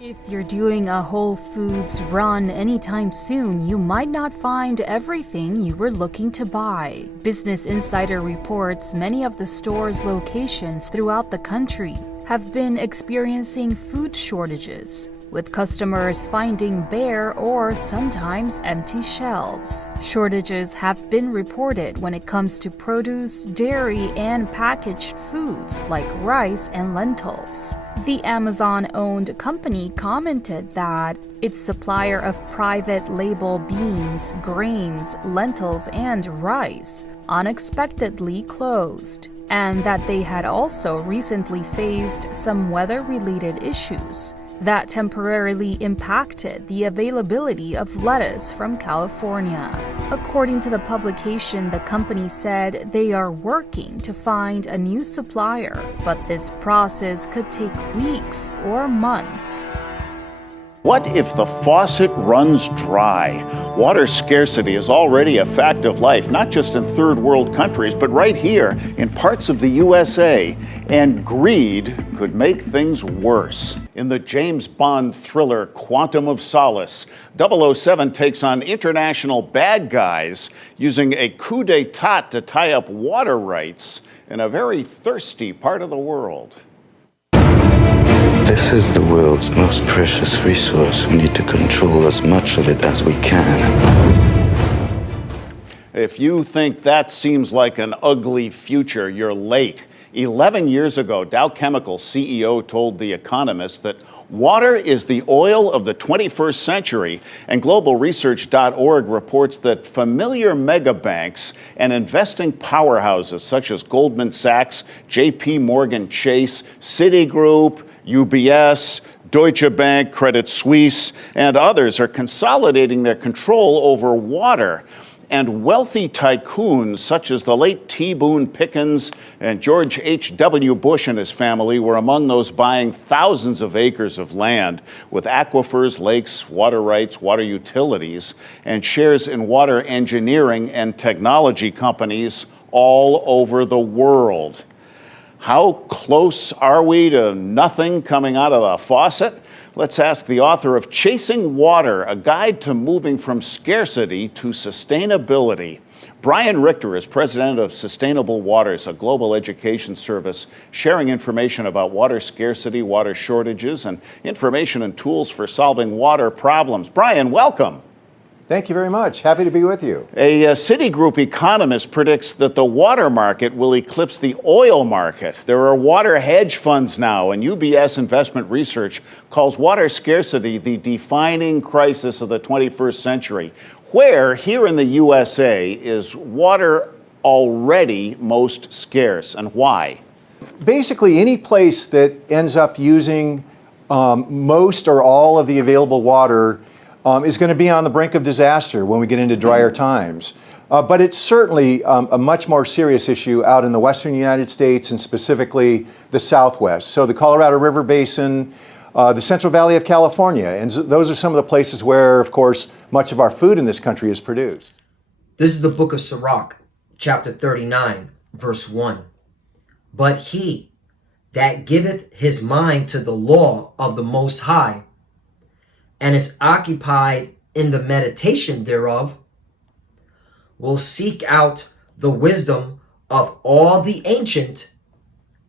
If you're doing a Whole Foods run anytime soon, you might not find everything you were looking to buy. Business Insider reports many of the store's locations throughout the country have been experiencing food shortages, with customers finding bare or sometimes empty shelves. Shortages have been reported when it comes to produce, dairy, and packaged foods like rice and lentils. The Amazon-owned company commented that its supplier of private label beans, grains, lentils, and rice unexpectedly closed, and that they had also recently faced some weather-related issues that temporarily impacted the availability of lettuce from California. According to the publication, the company said they are working to find a new supplier, but this process could take weeks or months. What if the faucet runs dry? Water scarcity is already a fact of life, not just in third world countries, but right here in parts of the USA. And greed could make things worse. In the James Bond thriller Quantum of Solace, 007 takes on international bad guys using a coup d'etat to tie up water rights in a very thirsty part of the world. This is the world's most precious resource. We need to control as much of it as we can. If you think that seems like an ugly future, you're late. 11 years ago, Dow Chemical CEO told The Economist that water is the oil of the 21st century, and globalresearch.org reports that familiar megabanks and investing powerhouses such as Goldman Sachs, JP Morgan Chase, Citigroup, UBS, Deutsche Bank, Credit Suisse, and others are consolidating their control over water. And wealthy tycoons such as the late T. Boone Pickens and George H.W. Bush and his family were among those buying thousands of acres of land with aquifers, lakes, water rights, water utilities, and shares in water engineering and technology companies all over the world. How close are we to nothing coming out of the faucet? Let's ask the author of Chasing Water, a guide to moving from scarcity to sustainability. Brian Richter is president of Sustainable Waters, a global education service sharing information about water scarcity, water shortages, and information and tools for solving water problems. Brian, welcome. Thank you very much. Happy to be with you. A Citigroup economist predicts that the water market will eclipse the oil market. There are water hedge funds now, and UBS Investment Research calls water scarcity the defining crisis of the 21st century. Where, here in the USA, is water already most scarce, and why? Basically, any place that ends up using most or all of the available water is going to be on the brink of disaster when we get into drier times. But it's certainly a much more serious issue out in the western United States and specifically the Southwest. So the Colorado River Basin, the Central Valley of California, and those are some of the places where, of course, much of our food in this country is produced. This is the book of Sirach, chapter 39, verse 1. But he that giveth his mind to the law of the Most High, and is occupied in the meditation thereof, will seek out the wisdom of all the ancient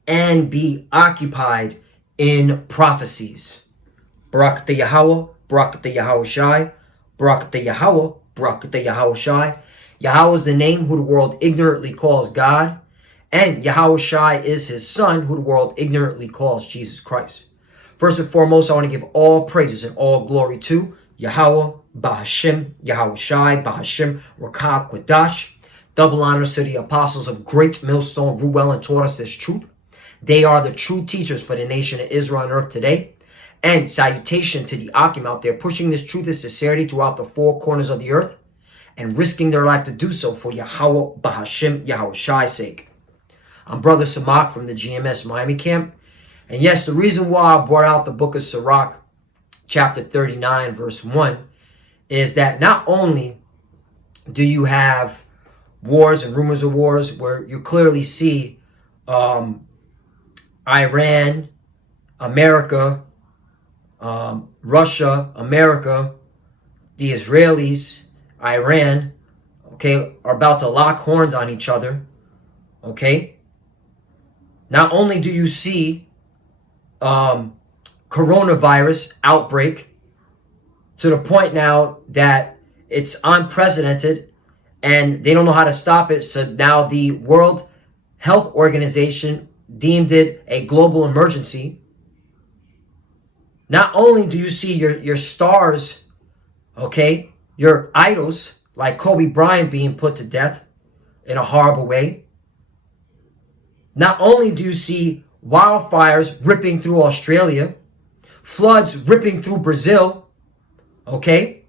and be occupied in prophecies. Barak the Yahweh, Barak the Yahweh Shai, Barak the Yahweh, Barak the Yahweh Shai. Yahweh is the name who the world ignorantly calls God, and Yahweh Shai is his son who the world ignorantly calls Jesus Christ. First and foremost, I want to give all praises and all glory to Yahweh, Bahashim, Yahweh Shai, Bahashim, Rakab, Quadash. Double honors to the apostles of Great Millstone, Ruel, and taught us this truth. They are the true teachers for the nation of Israel on earth today. And salutation to the Akim out there, pushing this truth and sincerity throughout the four corners of the earth and risking their life to do so for Yahweh, Bahashim, Yahweh Shai's sake. I'm Brother Samak from the GMS Miami camp. And yes, the reason why I brought out the book of Sirach, chapter 39, verse 1, is that not only do you have wars and rumors of wars where you clearly see Iran, America, Russia, America, the Israelis, Iran, okay, are about to lock horns on each other, okay? Not only do you see coronavirus outbreak to the point now that it's unprecedented and they don't know how to stop it, so now the World Health Organization deemed it a global emergency. Not only do you see your stars, okay, your idols, like Kobe Bryant being put to death in a horrible way. Not only do you see wildfires ripping through Australia, floods ripping through Brazil, okay,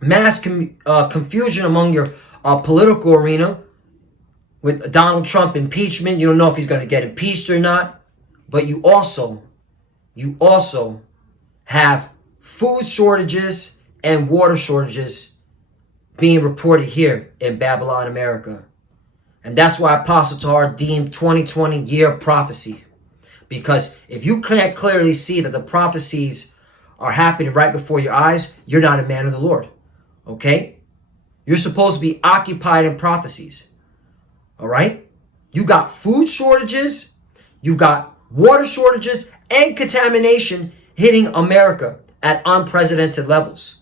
mass confusion among your political arena with Donald Trump impeachment. You don't know if he's going to get impeached or not, but you also have food shortages and water shortages being reported here in Babylon, America. And that's why Apostle Tahar deemed 2020 year of prophecy. Because if you can't clearly see that the prophecies are happening right before your eyes, you're not a man of the Lord. Okay? You're supposed to be occupied in prophecies. All right? You got food shortages, you got water shortages, and contamination hitting America at unprecedented levels.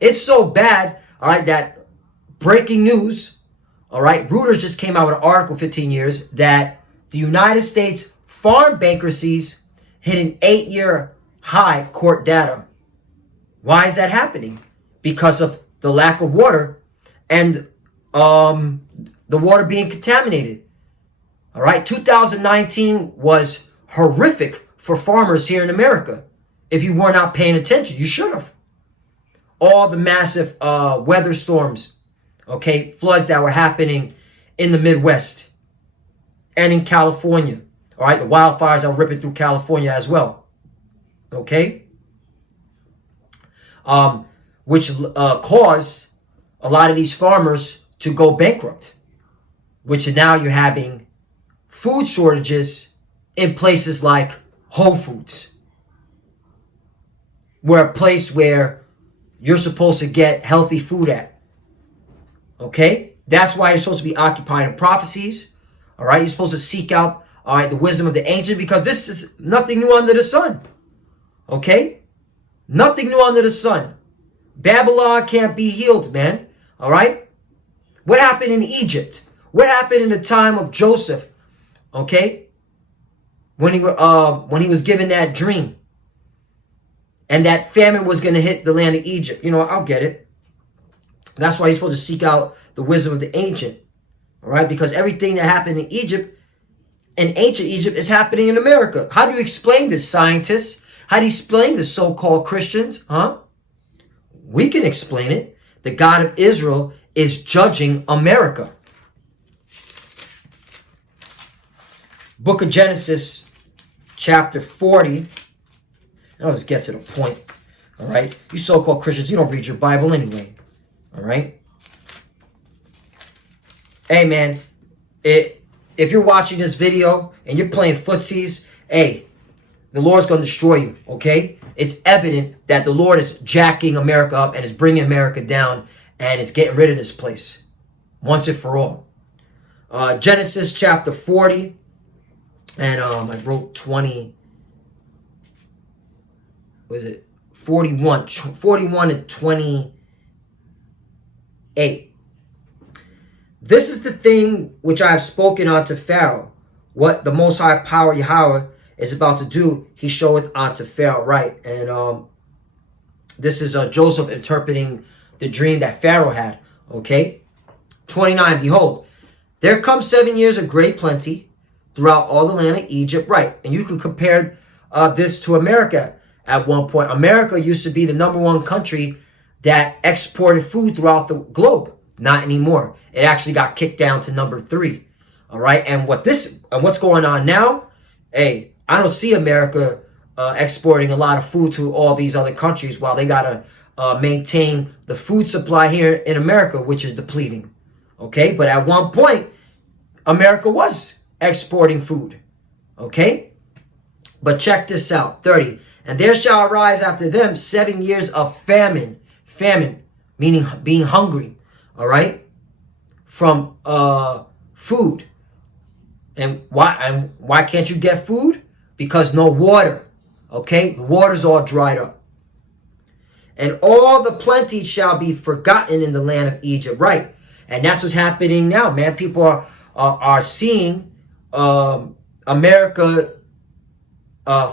It's so bad, all right, that breaking news, all right, Reuters just came out with an article 15 years that the United States farm bankruptcies hit an 8-year high court data. Why is that happening? Because of the lack of water and the water being contaminated. All right, 2019 was horrific for farmers here in America. If you were not paying attention, you should have. All the massive weather storms, okay, floods that were happening in the Midwest and in California. All right, the wildfires are ripping through California as well. Okay, which caused a lot of these farmers to go bankrupt. Which now you're having food shortages in places like Whole Foods, where a place where you're supposed to get healthy food at. Okay? That's why you're supposed to be occupied in prophecies. All right? You're supposed to seek out, all right, the wisdom of the ancient, because this is nothing new under the sun. Okay? Nothing new under the sun. Babylon can't be healed, man. All right? What happened in Egypt? What happened in the time of Joseph? Okay? When he was given that dream. And that famine was going to hit the land of Egypt. You know, I'll get it. That's why you're supposed to seek out the wisdom of the ancient. All right? Because everything that happened in Egypt, in ancient Egypt, is happening in America. How do you explain this, scientists? How do you explain this, so-called Christians? Huh? We can explain it. The God of Israel is judging America. Book of Genesis, chapter 40. I'll just get to the point. All right? You so-called Christians, you don't read your Bible anyway. All right? Hey, man. If you're watching this video and you're playing footsies, hey, the Lord's going to destroy you, okay? It's evident that the Lord is jacking America up and is bringing America down and is getting rid of this place once and for all. Genesis chapter 40. And I wrote 20, was it 41 and 28. This is the thing which I have spoken unto Pharaoh. What the Most High Power Yahweh is about to do, he showeth unto Pharaoh. Right. And this is Joseph interpreting the dream that Pharaoh had. Okay. 29. Behold, there come 7 years of great plenty throughout all the land of Egypt. Right. And you can compare this to America at one point. America used to be the #1 country that exported food throughout the globe. Not anymore. It actually got kicked down to number 3. All right. And what's going on now? Hey, I don't see America exporting a lot of food to all these other countries while they got to maintain the food supply here in America, which is depleting. Okay. But at one point, America was exporting food. Okay? But check this out. 30. And there shall arise after them 7 years of famine. Famine, meaning being hungry, all right, from food. And why can't you get food? Because no water, okay? The water's all dried up. And all the plenty shall be forgotten in the land of Egypt, right? And that's what's happening now, man. People are seeing America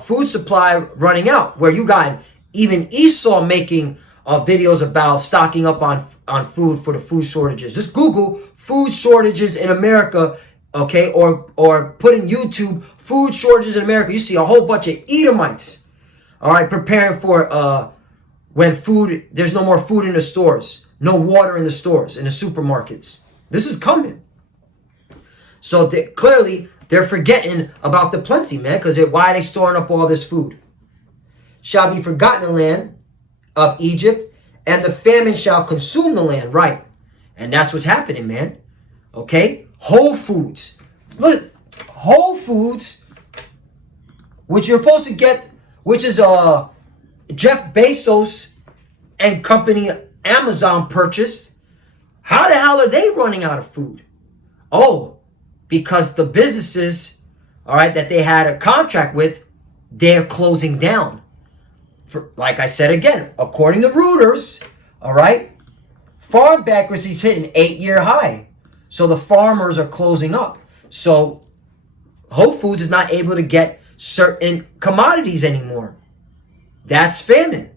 food supply running out, where you got even Esau making videos about stocking up on food for the food shortages. Just Google food shortages in America, okay, or put in YouTube food shortages in America. You see a whole bunch of Edomites, all right, preparing for when there's no more food in the stores, no water in the stores, in the supermarkets. This is coming. So clearly they're forgetting about the plenty, man, because why are they storing up all this food? Shall be forgotten the land of Egypt, and the famine shall consume the land, right? And that's what's happening, man. Okay? Whole Foods. Look, Whole Foods, which you're supposed to get, which is Jeff Bezos and company Amazon purchased. How the hell are they running out of food? Oh, because the businesses, all right, that they had a contract with, they're closing down. Like I said again, according to Reuters, all right, farm bankruptcies hit an 8-year high. So the farmers are closing up. So Whole Foods is not able to get certain commodities anymore. That's famine,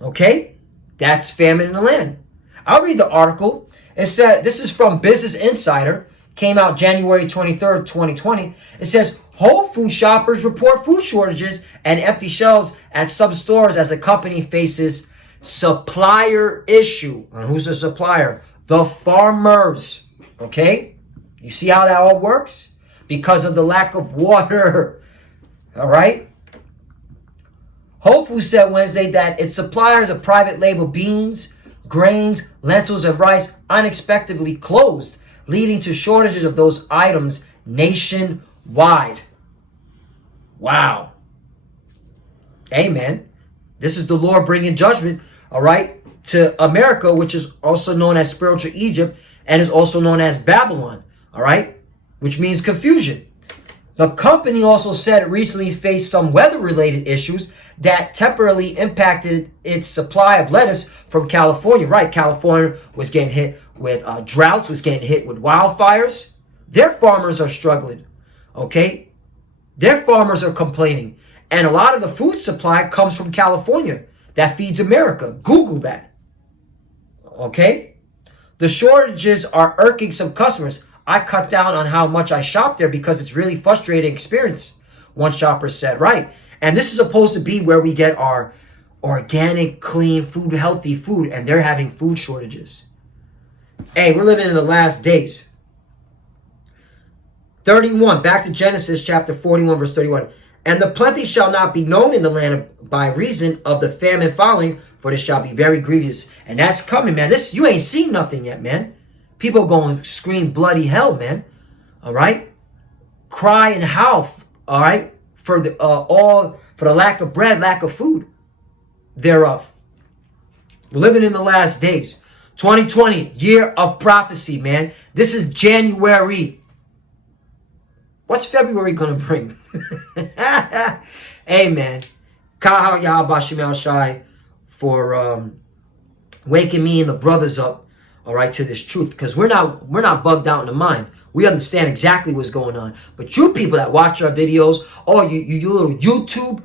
okay? That's famine in the land. I'll read the article. It said, this is from Business Insider, came out January 23rd, 2020. It says, Whole Food shoppers report food shortages and empty shelves at some stores as the company faces supplier issue. And who's the supplier? The farmers, okay? You see how that all works? Because of the lack of water, all right? Whole Foods said Wednesday that its suppliers of private label beans, grains, lentils, and rice unexpectedly closed, leading to shortages of those items nationwide. Wow. Amen. This is the Lord bringing judgment, all right, to America, which is also known as spiritual Egypt and is also known as Babylon, all right, which means confusion. The company also said it recently faced some weather-related issues that temporarily impacted its supply of lettuce from California. Right, California was getting hit with droughts, was getting hit with wildfires. Their farmers are struggling, okay? Their farmers are complaining. And a lot of the food supply comes from California that feeds America. Google that, okay? The shortages are irking some customers. I cut down on how much I shop there because it's really frustrating experience, one shopper said, right? And this is supposed to be where we get our organic, clean food, healthy food, and they're having food shortages. Hey, we're living in the last days. 31, back to Genesis chapter 41, verse 31. And the plenty shall not be known in the land by reason of the famine following, for this shall be very grievous. And that's coming, man. This, you ain't seen nothing yet, man. People going to scream bloody hell, man. All right? Cry and howl, all right? For the lack of bread, lack of food thereof. We're living in the last days. 2020, year of prophecy, man. This is January. What's February going to bring? Hey, man. Kahal Yahbashim Shai for waking me and the brothers up, all right, to this truth. Because we're not bugged out in the mind. We understand exactly what's going on. But you people that watch our videos, or you little YouTube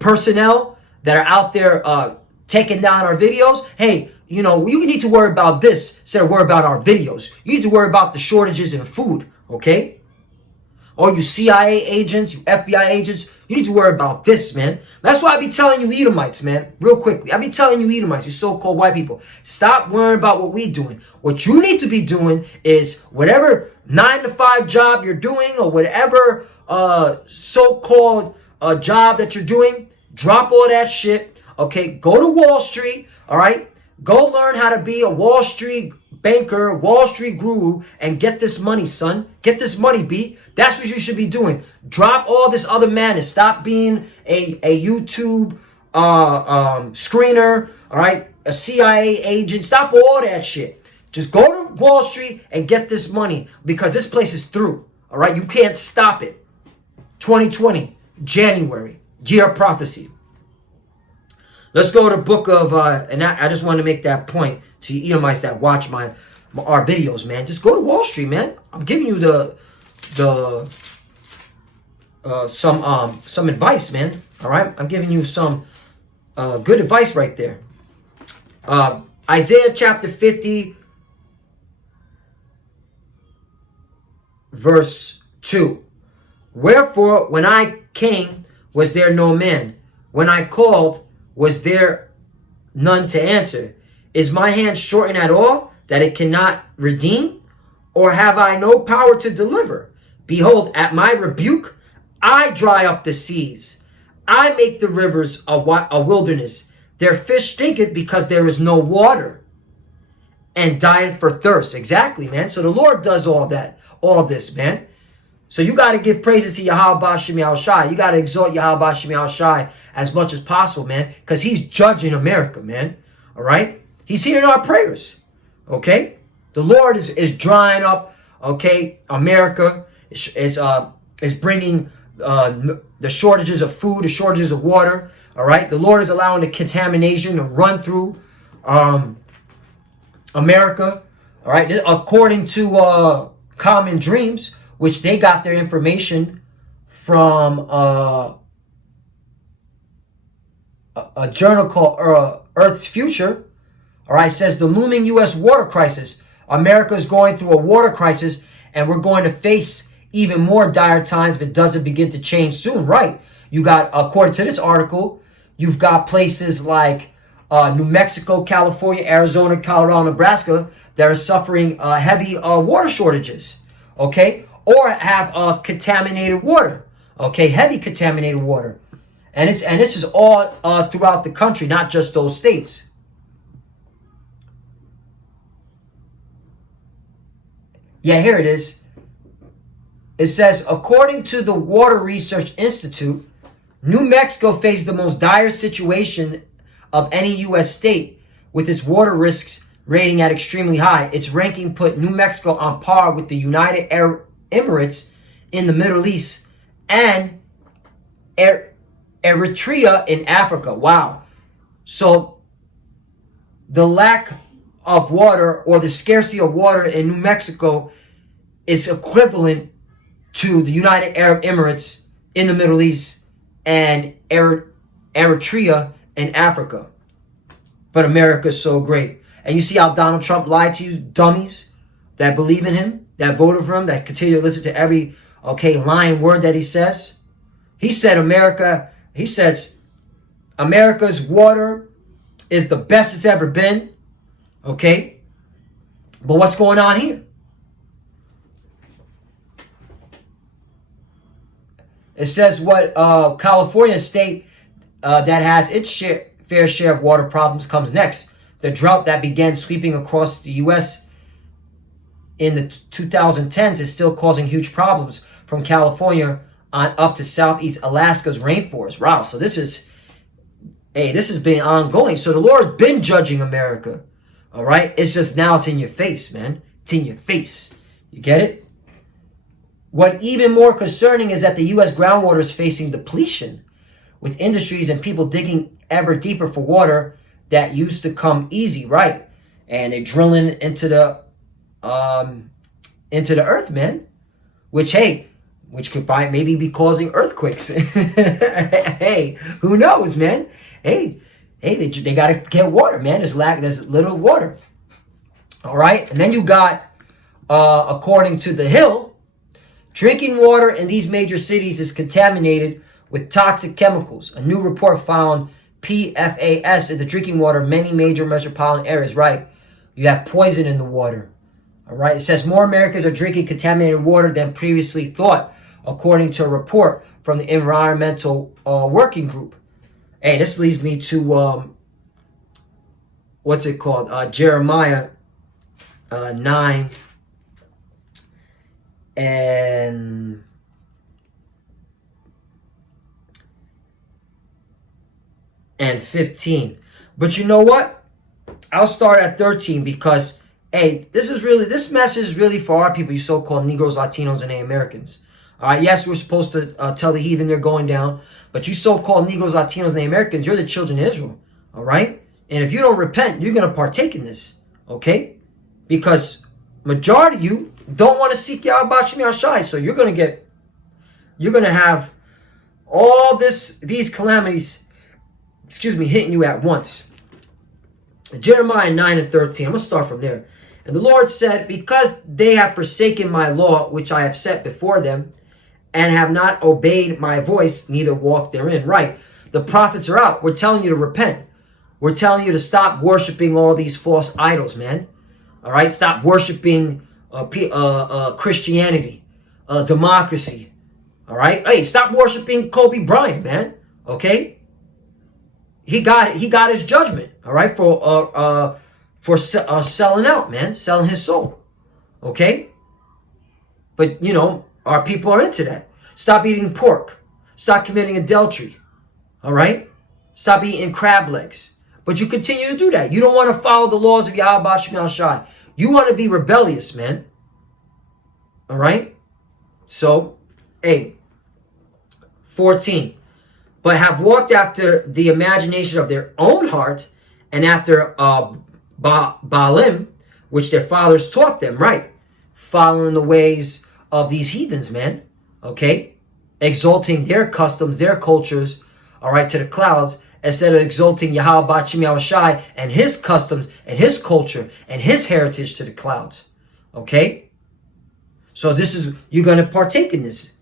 personnel that are out there taking down our videos, hey, you know, you need to worry about this instead of worry about our videos. You need to worry about the shortages in food, okay? All you CIA agents, you FBI agents, you need to worry about this, man. That's why I be telling you Edomites, man, real quickly. I be telling you Edomites, you so-called white people, stop worrying about what we doing. What you need to be doing is whatever 9-to-5 job you're doing or whatever so-called job that you're doing, drop all that shit, okay? Go to Wall Street, all right? Go learn how to be a Wall Street banker, Wall Street guru, and get this money, son. Get this money, B. That's what you should be doing. Drop all this other madness. Stop being a YouTube screener, all right? A CIA agent. Stop all that shit. Just go to Wall Street and get this money because this place is through, all right? You can't stop it. 2020, January, year of prophecy. Let's go to book of, and I just want to make that point to you Edomites that watch our videos, man. Just go to Wall Street, man. I'm giving you some advice, man. All right, I'm giving you some good advice right there. Isaiah chapter 50, verse 2. Wherefore, when I came, was there no man? When I called, was there none to answer? Is my hand shortened at all, that it cannot redeem? Or have I no power to deliver? Behold, at my rebuke, I dry up the seas. I make the rivers a wilderness. Their fish stinketh because there is no water, and dieth for thirst. Exactly, man. So the Lord does all this, man. So you got to give praises to Yahweh Bashim Yahushai. You got to exalt Yahweh Bashim Yahushai as much as possible, man. Because he's judging America, man. All right? He's hearing our prayers. Okay? The Lord is drying up, okay? America is bringing the shortages of food, the shortages of water. All right? The Lord is allowing the contamination to run through America. All right? According to Common Dreams, which they got their information from a journal called Earth's Future. All right, says the looming U.S. water crisis. America is going through a water crisis, and we're going to face even more dire times if it doesn't begin to change soon. Right? You got, according to this article, you've got places like New Mexico, California, Arizona, Colorado, Nebraska that are suffering heavy water shortages. Okay. Or have contaminated water, okay, heavy contaminated water, and this is all throughout the country, not just those states. Yeah, here it is. It says, according to the Water Research Institute, New Mexico faces the most dire situation of any U.S. state, with its water risks rating at extremely high. Its ranking put New Mexico on par with the United Arab Emirates in the Middle East and Eritrea in Africa. Wow. So the lack of water or the scarcity of water in New Mexico is equivalent to the United Arab Emirates in the Middle East and Eritrea in Africa. But America is so great. And you see how Donald Trump lied to you dummies that believe in him, that voted for him, that continue to listen to every, lying word that he says. He said America's water is the best it's ever been. Okay? But what's going on here? It says what California state that has its fair share of water problems comes next. The drought that began sweeping across the U.S. in the 2010s is still causing huge problems from California on up to southeast Alaska's rainforest. Wow, so this has been ongoing. So the Lord's been judging America. All right? It's just now it's in your face, man. It's in your face. You get it? What even more concerning is that the U.S. groundwater is facing depletion, with industries and people digging ever deeper for water that used to come easy, right? And they're drilling into the earth, man. Which could maybe be causing earthquakes. Hey, who knows, man? Hey, they gotta get water, man. There's little water. All right, and then you got, according to The Hill, drinking water in these major cities is contaminated with toxic chemicals. A new report found PFAS in the drinking water of many major metropolitan areas. Right, you have poison in the water. All right, it says more Americans are drinking contaminated water than previously thought, according to a report from the Environmental Working Group. Hey, this leads me to what's it called? Jeremiah 9 and 15. But you know what? I'll start at 13 because, hey, this message is really for our people, you so-called Negroes, Latinos, and Americans. All right, yes, we're supposed to tell the heathen they're going down, but you so-called Negroes, Latinos, and Americans, you're the children of Israel. All right, and if you don't repent, you're gonna partake in this. Okay, because majority of you don't want to seek Yahweh Shem Yahshai, so you're gonna have all these calamities, hitting you at once. Jeremiah 9 and 13. I'm going to start from there. And the Lord said, because they have forsaken my law, which I have set before them, and have not obeyed my voice, neither walked therein. Right. The prophets are out. We're telling you to repent. We're telling you to stop worshiping all these false idols, man. All right. Stop worshiping Christianity, democracy. All right. Hey, stop worshiping Kobe Bryant, man. Okay. He got his judgment, all right, for selling out, man, selling his soul, okay? But, our people are into that. Stop eating pork. Stop committing adultery, all right? Stop eating crab legs. But you continue to do that. You don't want to follow the laws of Yahweh Shem Yahshai. You want to be rebellious, man, all right? So, hey, 14. But have walked after the imagination of their own heart and after Baalim, which their fathers taught them, right? Following the ways of these heathens, man, okay? Exalting their customs, their cultures, all right, to the clouds, instead of exalting Yahweh Shem Yahushai and his customs and his culture and his heritage to the clouds, okay? So you're going to partake in this.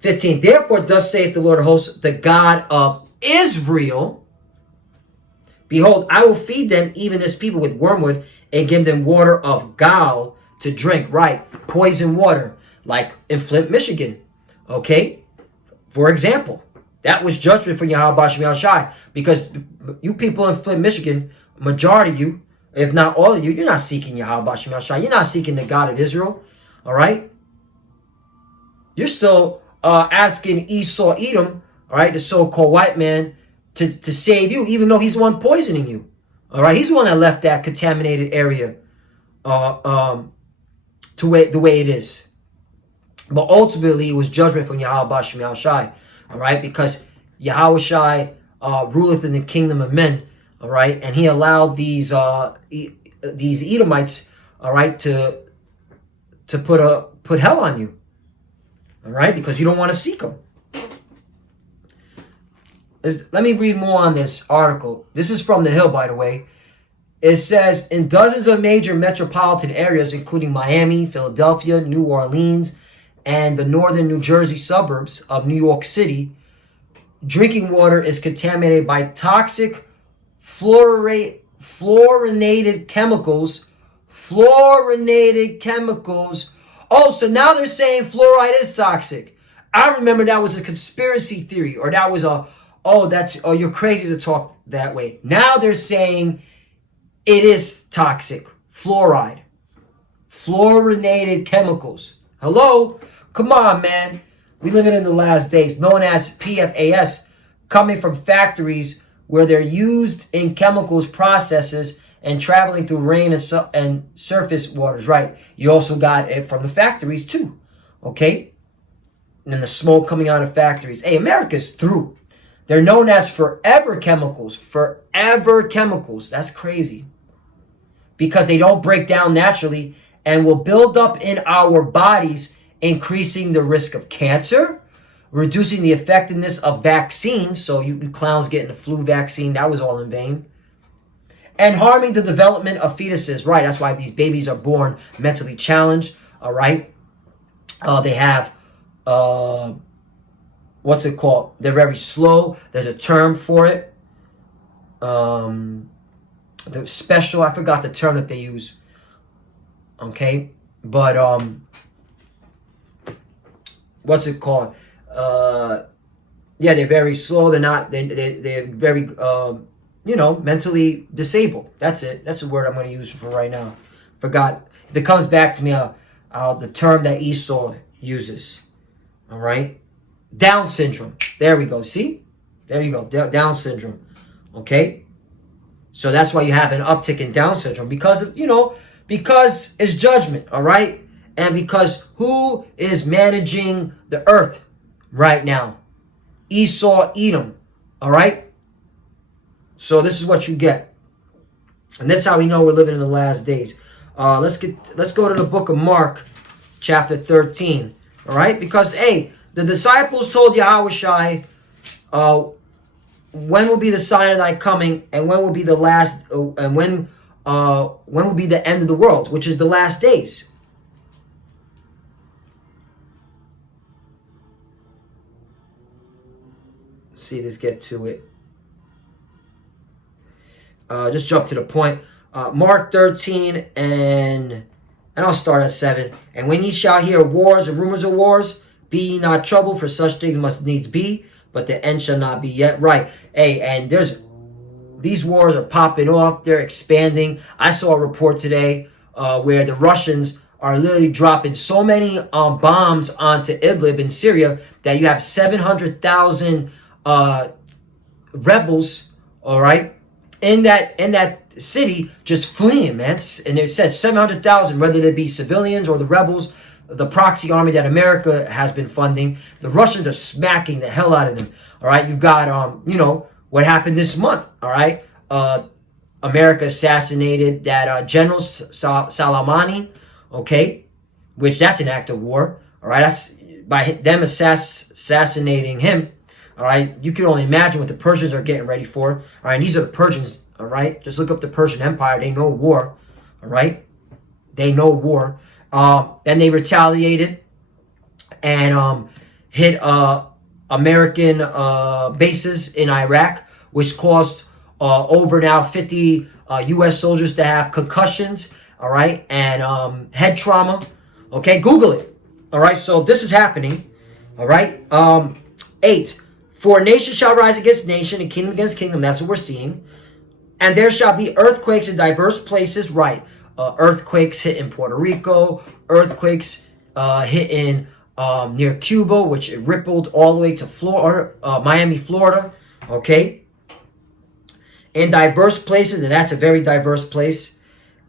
15. Therefore, thus saith the Lord of hosts, the God of Israel, behold, I will feed them, even this people, with wormwood, and give them water of gall to drink. Right, poison water, like in Flint, Michigan. Okay, for example, that was judgment from Yahweh Shem Yahshai, because you people in Flint, Michigan, majority of you, if not all of you, you're not seeking Yahweh Shem Yahshai. You're not seeking the God of Israel. All right, you're still asking Esau Edom, all right, the so-called white man, to save you, even though he's the one poisoning you. All right, he's the one that left that contaminated area the way it is. But ultimately, it was judgment from Yahweh Shem Yahushai, all right, because Yahushai ruleth in the kingdom of men, all right, and he allowed these Edomites, all right, to put hell on you. All right, because you don't want to seek them. Let me read more on this article. This is from The Hill, by the way. It says, in dozens of major metropolitan areas, including Miami, Philadelphia, New Orleans, and the northern New Jersey suburbs of New York City, drinking water is contaminated by toxic fluorinated chemicals. Oh, so now they're saying fluoride is toxic. I remember that was a conspiracy theory, or that was you're crazy to talk that way. Now they're saying it is toxic. Fluoride. Fluorinated chemicals. Hello? Come on, man. We live in the last days, known as PFAS, coming from factories where they're used in chemicals processes and traveling through rain and surface waters, right? You also got it from the factories too, okay? And then the smoke coming out of factories. Hey, America's through. They're known as forever chemicals. Forever chemicals. That's crazy. Because they don't break down naturally and will build up in our bodies, increasing the risk of cancer, reducing the effectiveness of vaccines. So you clowns getting the flu vaccine, that was all in vain. And harming the development of fetuses. Right, that's why these babies are born mentally challenged. All right. They have, what's it called? They're very slow. There's a term for it. The special, I forgot the term that they use. Okay. But, what's it called? Yeah, they're very slow. They're very, mentally disabled. That's it. That's the word I'm going to use for right now. forgot. If it comes back to me, the term that Esau uses. All right? Down syndrome. There we go. See? There you go. Down syndrome. Okay? So that's why you have an uptick in Down syndrome. Because of, because it's judgment. All right? And because who is managing the earth right now? Esau, Edom. All right? So this is what you get. And that's how we know we're living in the last days. Let's go to the book of Mark, chapter 13. All right? Because, hey, the disciples told Yahushua, when will be the sign of thy coming, and when will be the last, and when will be the end of the world, which is the last days. See, let's get to it. Just jump to the point. Mark 13 and I'll start at 7. And when ye shall hear wars and rumors of wars, be ye not troubled, for such things must needs be, but the end shall not be yet. Right. Hey, and these wars are popping off. They're expanding. I saw a report today where the Russians are literally dropping so many bombs onto Idlib in Syria that you have 700,000 rebels, all right, in that city just fleeing, man. And it said 700,000, whether they be civilians or the rebels, the proxy army that America has been funding. The Russians are smacking the hell out of them. All right, you've got what happened this month. All right, America assassinated that General Soleimani. Okay, which that's an act of war. All right, that's by them assassinating him. All right, you can only imagine what the Persians are getting ready for. All right, and these are the Persians. All right, just look up the Persian Empire. They know war. All right, they know war. Then they retaliated and hit American bases in Iraq, which caused over now 50 U.S. soldiers to have concussions. All right, and head trauma. Okay, Google it. All right, so this is happening. All right, 8. For nation shall rise against nation and kingdom against kingdom. That's what we're seeing. And there shall be earthquakes in diverse places. Right. Earthquakes hit in Puerto Rico. Earthquakes hit in near Cuba, which it rippled all the way to Florida, Miami, Florida. Okay. In diverse places, and that's a very diverse place.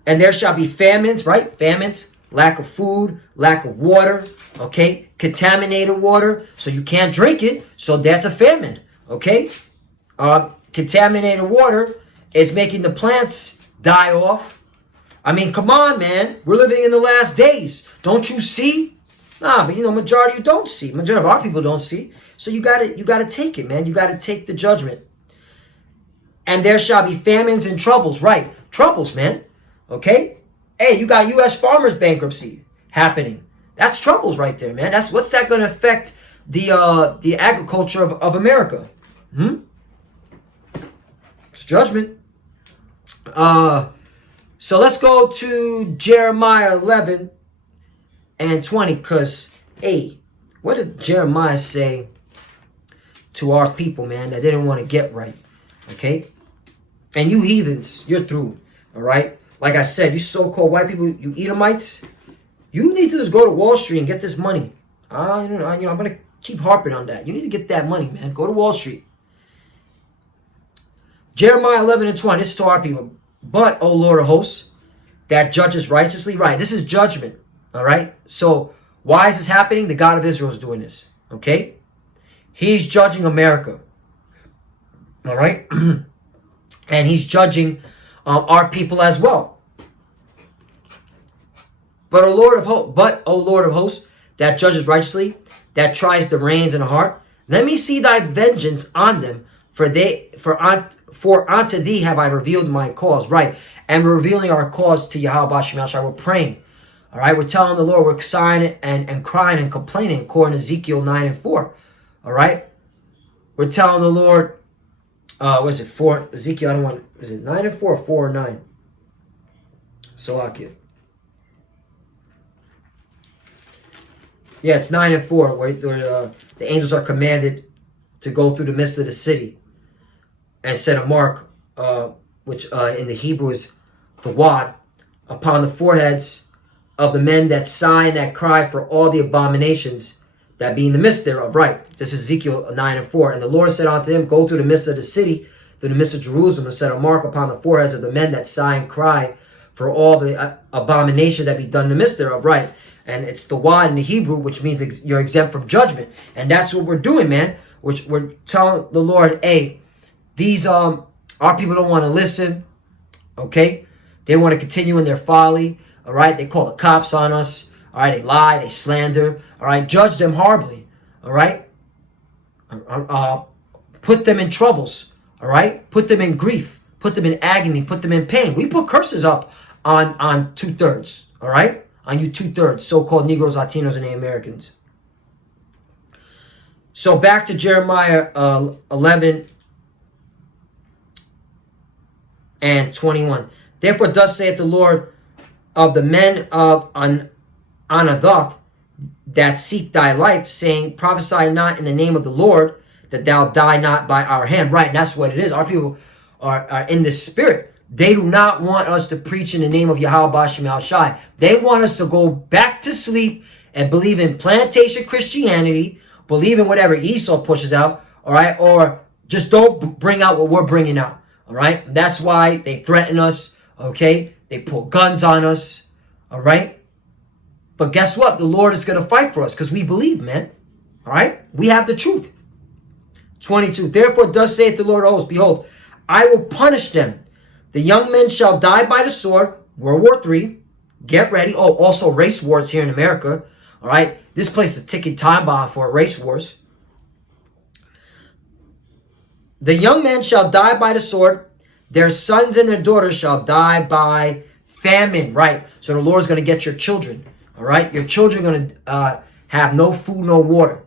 And there shall be famines, right? Famines, lack of food, lack of water. Okay, contaminated water, so you can't drink it, so that's a famine. Okay, contaminated water is making the plants die off. I mean, come on, man, we're living in the last days. Don't you see? Nah, but majority you don't see. Majority of our people don't see. So you gotta take it, man. You gotta take the judgment. And there shall be famines and troubles, right? Troubles, man. Okay, hey, you got U.S. farmers bankruptcy happening. That's troubles right there, man. What's that going to affect the agriculture of America? It's judgment. So let's go to Jeremiah 11 and 20, because, hey, what did Jeremiah say to our people, man, that they didn't want to get right? Okay? And you heathens, you're through, all right? Like I said, you so-called white people, you Edomites, you need to just go to Wall Street and get this money. I'm going to keep harping on that. You need to get that money, man. Go to Wall Street. Jeremiah 11 and 20, this is to our people. But, O Lord of hosts, that judges righteously. Right, this is judgment. All right? So, why is this happening? The God of Israel is doing this. Okay? He's judging America. All right? And he's judging our people as well. But, O Lord of hosts, that judges righteously, that tries the reins in the heart, let me see thy vengeance on them, for unto thee have I revealed my cause. Right. And we're revealing our cause to Yahweh Shemashai. We're praying. All right. We're telling the Lord, we're sighing and crying and complaining, according to Ezekiel 9 and 4. All right. We're telling the Lord, was it 4? Ezekiel, is it 9 and 4 or 4 and 9? Salakia. Yeah, it's 9 and 4, where the angels are commanded to go through the midst of the city and set a mark, which in the Hebrew is the wad, upon the foreheads of the men that sigh and that cry for all the abominations that be in the midst thereof. Right. This is Ezekiel 9:4. And the Lord said unto him, Go through the midst of the city, through the midst of Jerusalem, and set a mark upon the foreheads of the men that sigh and cry for all the abomination that be done in the midst thereof. Right. And it's the wad in the Hebrew, which means you're exempt from judgment. And that's what we're doing, man. We're telling the Lord, hey, these our people don't want to listen. Okay. They want to continue in their folly. All right. They call the cops on us. All right. They lie. They slander. All right. Judge them horribly. All right. Put them in troubles. All right. Put them in grief. Put them in agony. Put them in pain. We put curses up on 2/3. All right. On you 2/3 so-called Negroes, Latinos, and Native Americans. So back to Jeremiah 11 and 21. Therefore thus saith the Lord of the men of Anathoth that seek thy life, saying, Prophesy not in the name of the Lord, that thou die not by our hand. Right, and that's what it is. Our people are in this spirit. They do not want us to preach in the name of Yahweh Bashim Al Shai. They want us to go back to sleep and believe in plantation Christianity, believe in whatever Esau pushes out, all right? Or just don't bring out what we're bringing out, all right? That's why they threaten us, okay? They pull guns on us, all right? But guess what? The Lord is going to fight for us because we believe, man, all right? We have the truth. 22, Therefore thus saith the Lord of hosts, Behold, I will punish them. The young men shall die by the sword. World War III. Get ready. Oh, also race wars here in America. All right. This place is a ticking time bomb for race wars. The young men shall die by the sword. Their sons and their daughters shall die by famine. Right. So the Lord's going to get your children. All right. Your children are going to have no food, no water.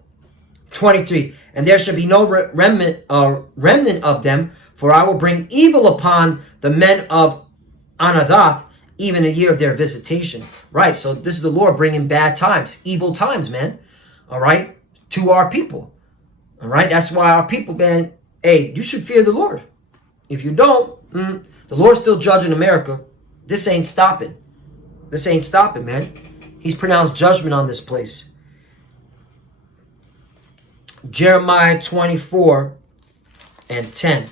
23. And there shall be no remnant of them. For I will bring evil upon the men of Anathoth, even a year of their visitation. Right, so this is the Lord bringing bad times, evil times, man. All right, to our people. All right, that's why our people, man, hey, you should fear the Lord. If you don't, the Lord's still judging America. This ain't stopping. This ain't stopping, man. He's pronounced judgment on this place. Jeremiah 24 and 10.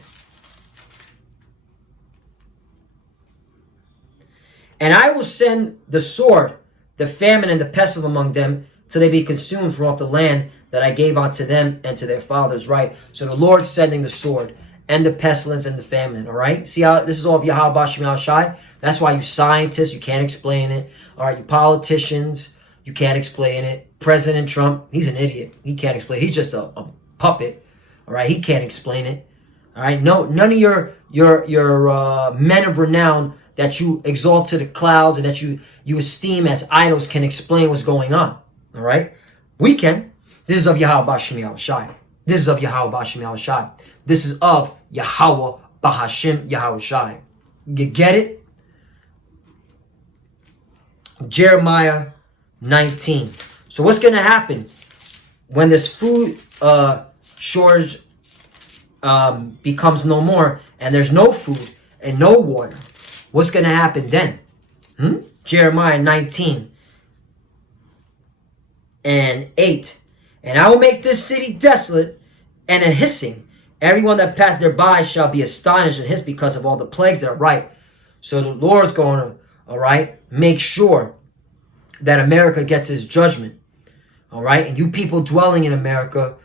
And I will send the sword, the famine, and the pestilence among them, till they be consumed from off the land that I gave unto them and to their fathers. Right? So the Lord's sending the sword and the pestilence and the famine. All right? See how this is all of Yahweh Bashim Al Shai? That's why you scientists, you can't explain it. All right? You politicians, you can't explain it. President Trump, he's an idiot. He can't explain it. He's just a puppet. All right? He can't explain it. All right? No, none of your men of renown that you exalt to the clouds and that you esteem as idols can explain what's going on. All right? We can. This is of Yahweh Bashim Yahweh Shai. This is of Yahweh Bashim Yahweh Shai. This is of Yahweh Bahashim Yahweh Shai. You get it? Jeremiah 19. So what's going to happen when this food shortage becomes no more and there's no food and no water? What's going to happen then? Jeremiah 19 and 8. And I will make this city desolate and a hissing. Everyone that passed thereby shall be astonished and hiss because of all the plagues that are right. So the Lord's going to, all right, make sure that America gets his judgment. All right. And you people dwelling in America,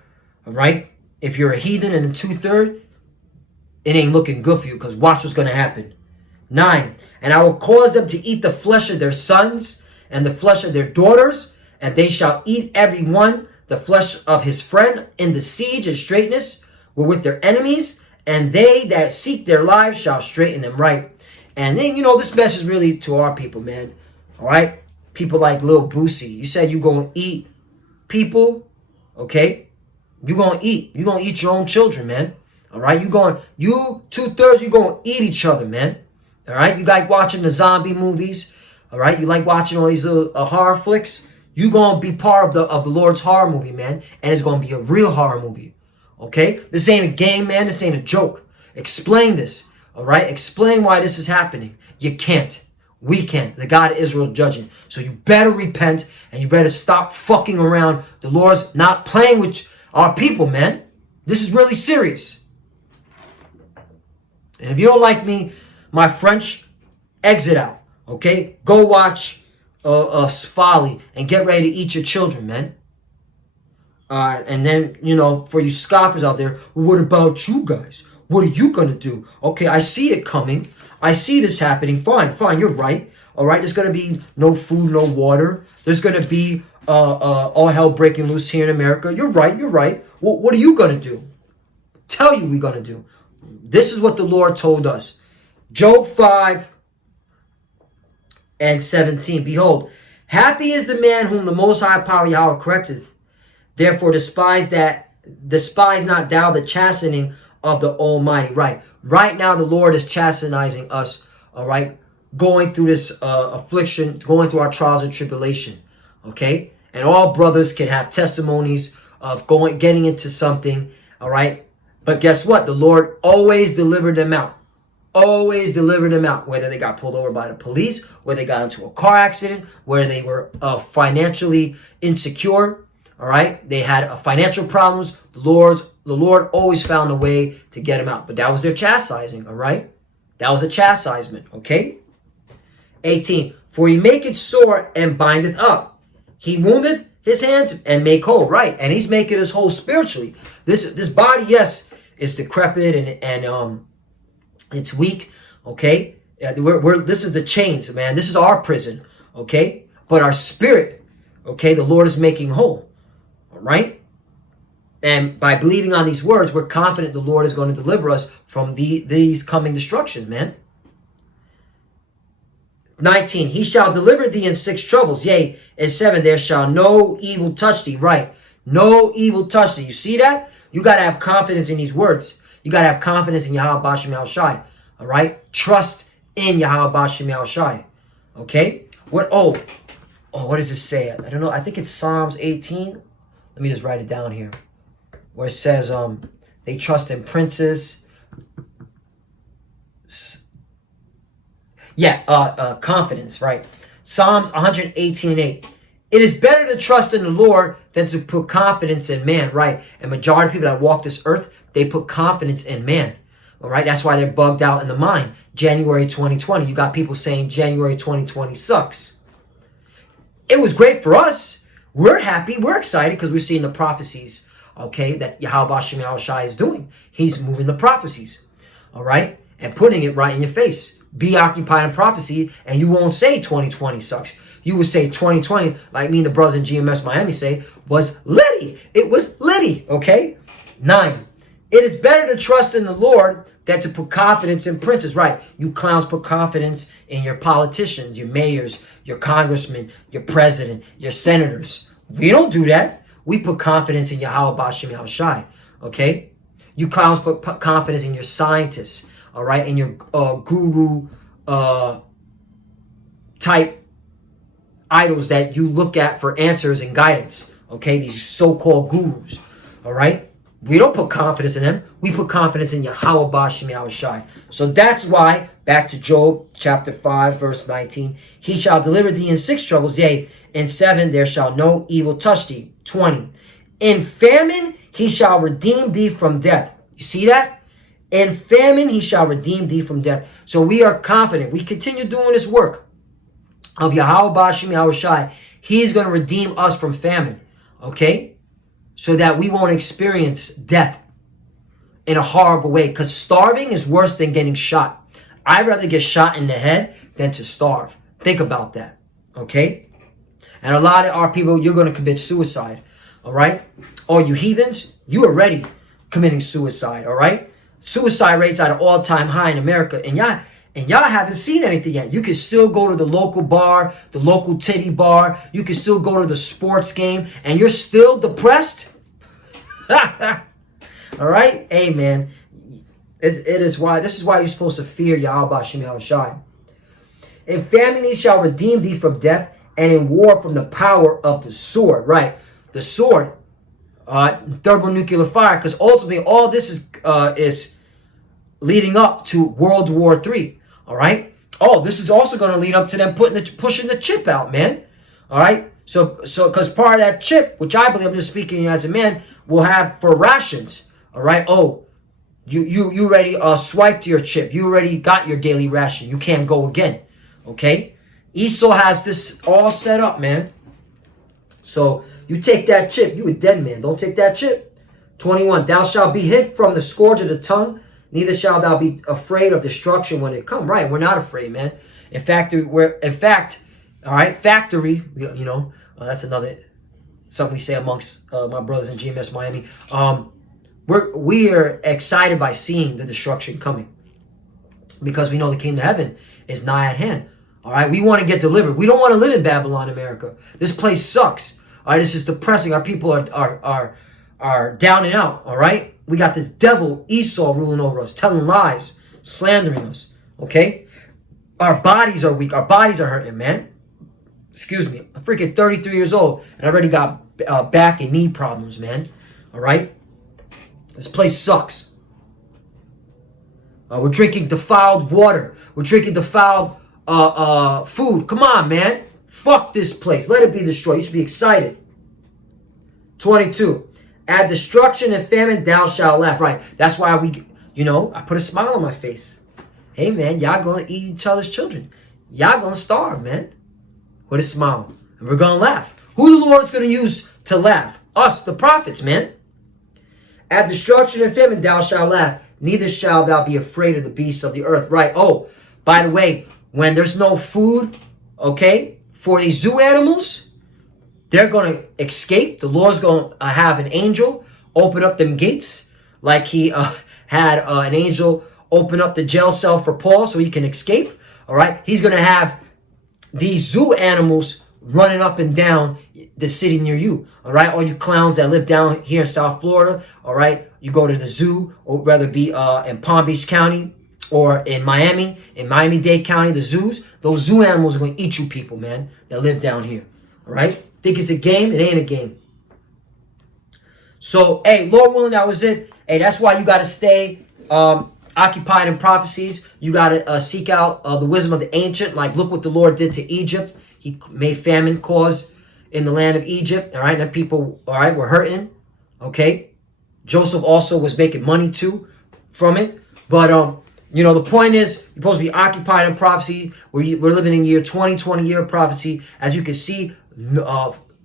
all right, if you're a heathen and a 2/3, it ain't looking good for you because watch what's going to happen. 9. And I will cause them to eat the flesh of their sons and the flesh of their daughters, and they shall eat every one the flesh of his friend in the siege and straightness with their enemies, and they that seek their lives shall straighten them right. And then, you know, this message is really to our people, man. All right? People like Lil Boosie. You said you're going to eat people, okay? You're going to eat. You're going to eat your own children, man. All right? You 2/3, you're going to eat each other, man. All right? You like watching the zombie movies. All right? You like watching all these little horror flicks. You're going to be part of the Lord's horror movie, man. And it's going to be a real horror movie. Okay? This ain't a game, man. This ain't a joke. Explain this. All right? Explain why this is happening. You can't. We can. The God of Israel is judging. So you better repent and you better stop fucking around. The Lord's not playing with our people, man. This is really serious. And if you don't like me, my French, exit out. Okay? Go watch Folly and get ready to eat your children, man. And then, you know, for you scoffers out there, what about you guys? What are you going to do? Okay, I see it coming. I see this happening. Fine, you're right. All right, there's going to be no food, no water. There's going to be all hell breaking loose here in America. You're right. Well, what are you going to do? Tell you we're going to do. This is what the Lord told us. Job 5:17. Behold, happy is the man whom the Most High Power Yahweh correcteth. Therefore despise not thou the chastening of the Almighty. Right now the Lord is chastising us, all right, going through this affliction, going through our trials and tribulation, okay? And all brothers can have testimonies of getting into something, all right? But guess what? The Lord always delivered them out. Always delivered them out, whether they got pulled over by the police, whether they got into a car accident, whether they were financially insecure, all right? They had financial problems. The Lord always found a way to get them out. But that was their chastising, all right? That was a chastisement, okay? 18. For he maketh sore and bindeth up. He woundeth his hands and make whole, right? And he's making us whole spiritually. This body, yes, is decrepit and it's weak, okay? This is the chains, man. This is our prison, okay? But our spirit, okay, the Lord is making whole. Right? And by believing on these words, we're confident the Lord is going to deliver us from these coming destructions, man. 19. He shall deliver thee in 6 troubles. Yea, in 7, there shall no evil touch thee. Right. No evil touch thee. You see that? You got to have confidence in these words. You got to have confidence in Yahweh Bashem Yahushai. All right? Trust in Yahweh Bashem Yahushai. Okay? What does this say? I don't know. I think it's Psalms 18. Let me just write it down here. Where it says, they trust in princes. Confidence, right? Psalms 118:8. It is better to trust in the Lord than to put confidence in man, right? And majority of people that walk this earth, they put confidence in man. All right, that's why they're bugged out in the mind. January 2020. You got people saying January 2020 sucks. It was great for us. We're happy, we're excited because we're seeing the prophecies, okay, that Yahweh Bashem Yahushai is doing. He's moving the prophecies, all right, and putting it right in your face. Be occupied in prophecy, and you won't say 2020 sucks. You would say 2020, like me and the brothers in GMS Miami say, was litty. It was litty, okay? 9. It is better to trust in the Lord than to put confidence in princes. Right. You clowns put confidence in your politicians, your mayors, your congressmen, your president, your senators. We don't do that. We put confidence in Yahweh Bashem Yahushai. Okay. You clowns put confidence in your scientists. All right. In your guru type idols that you look at for answers and guidance. Okay. These so-called gurus. All right. We don't put confidence in them. We put confidence in Yahweh Bashem Yahushai. So that's why, back to Job chapter 5, verse 19, he shall deliver thee in 6 troubles. Yea, in 7 there shall no evil touch thee. 20. In famine he shall redeem thee from death. You see that? In famine he shall redeem thee from death. So we are confident. We continue doing this work of Yahweh Bashem Yahushai. He's going to redeem us from famine. Okay? So that we won't experience death in a horrible way. Because starving is worse than getting shot. I'd rather get shot in the head than to starve. Think about that. Okay? And a lot of our people, you're going to commit suicide. All right? All you heathens, you are already committing suicide. All right? Suicide rates at an all-time high in America. And y'all haven't seen anything yet. You can still go to the local bar, the local titty bar. You can still go to the sports game. And you're still depressed? All right? Hey, man. This is why you're supposed to fear Yahweh Bashem Yahushai. In famine he shall redeem thee from death, and in war from the power of the sword. Right? The sword. Thermonuclear fire. Because ultimately all this is leading up to World War III. All right? Oh, this is also going to lead up to them pushing the chip out, man. All right. So because part of that chip, which I believe, I'm just speaking as a man, will have for rations. All right. Oh, you already swiped your chip. You already got your daily ration. You can't go again. Okay. Esau has this all set up, man. So you take that chip, you a dead man. Don't take that chip. 21. Thou shalt be hid from the scourge of the tongue. Neither shalt thou be afraid of destruction when it come. Right, we're not afraid, man. In fact, all right, factory, you know, that's another, something we say amongst my brothers in GMS Miami. We are excited by seeing the destruction coming because we know the kingdom of heaven is nigh at hand. All right, we want to get delivered. We don't want to live in Babylon, America. This place sucks. All right, this is depressing. Our people are down and out. All right. We got this devil, Esau, ruling over us, telling lies, slandering us, okay? Our bodies are weak. Our bodies are hurting, man. Excuse me. I'm freaking 33 years old, and I already got back and knee problems, man. All right? This place sucks. We're drinking defiled water. We're drinking defiled food. Come on, man. Fuck this place. Let it be destroyed. You should be excited. 22. At destruction and famine, thou shalt laugh. Right. That's why I put a smile on my face. Hey, man, y'all going to eat each other's children. Y'all going to starve, man. With a smile. And we're going to laugh. Who the Lord's going to use to laugh? Us, the prophets, man. At destruction and famine, thou shalt laugh. Neither shalt thou be afraid of the beasts of the earth. Right. Oh, by the way, when there's no food, okay, for these zoo animals, they're going to escape. The Lord's going to have an angel open up them gates like he had an angel open up the jail cell for Paul so he can escape. All right. He's going to have these zoo animals running up and down the city near you. All right. All you clowns that live down here in South Florida. All right. You go to the zoo, or whether it be in Palm Beach County or in Miami-Dade County, the zoos. Those zoo animals are going to eat you people, man, that live down here. All right. Think it's a game? It ain't a game. So, hey, Lord willing, that was it. Hey, that's why you got to stay occupied in prophecies. You got to seek out the wisdom of the ancient. Like, look what the Lord did to Egypt. He made famine cause in the land of Egypt. All right, and people, all right, were hurting. Okay. Joseph also was making money too from it. But, you know, the point is, you're supposed to be occupied in prophecy. We're living in year 2020 year of prophecy. As you can see,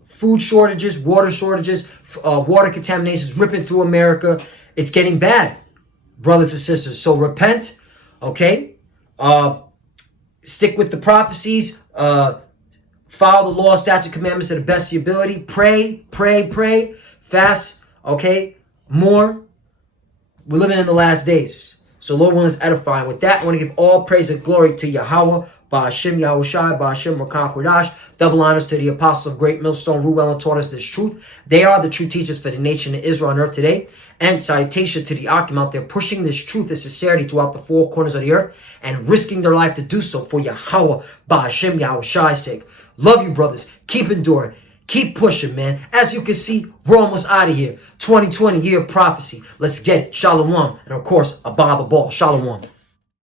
food shortages, water shortages, water contaminations ripping through America. It's getting bad, brothers and sisters. So repent, okay? Stick with the prophecies. Follow the law, statute, commandments to the best of your ability. Pray. Fast, okay? More. We're living in the last days. So Lord willing is edifying. With that, I want to give all praise and glory to Yahweh. Ba'ashem Yahushai, Ba'ashem Rakam Kodash. Double honors to the apostles of Great Millstone, Ruel, and taught us this truth. They are the true teachers for the nation of Israel on earth today. And salutation to the Akim out there pushing this truth and sincerity throughout the four corners of the earth and risking their life to do so for Yahweh, Ba'ashem Yahushai's sake. Love you, brothers. Keep enduring. Keep pushing, man. As you can see, we're almost out of here. 2020 year of prophecy. Let's get it. Shalom. And of course, Abba the Ball. Shalom.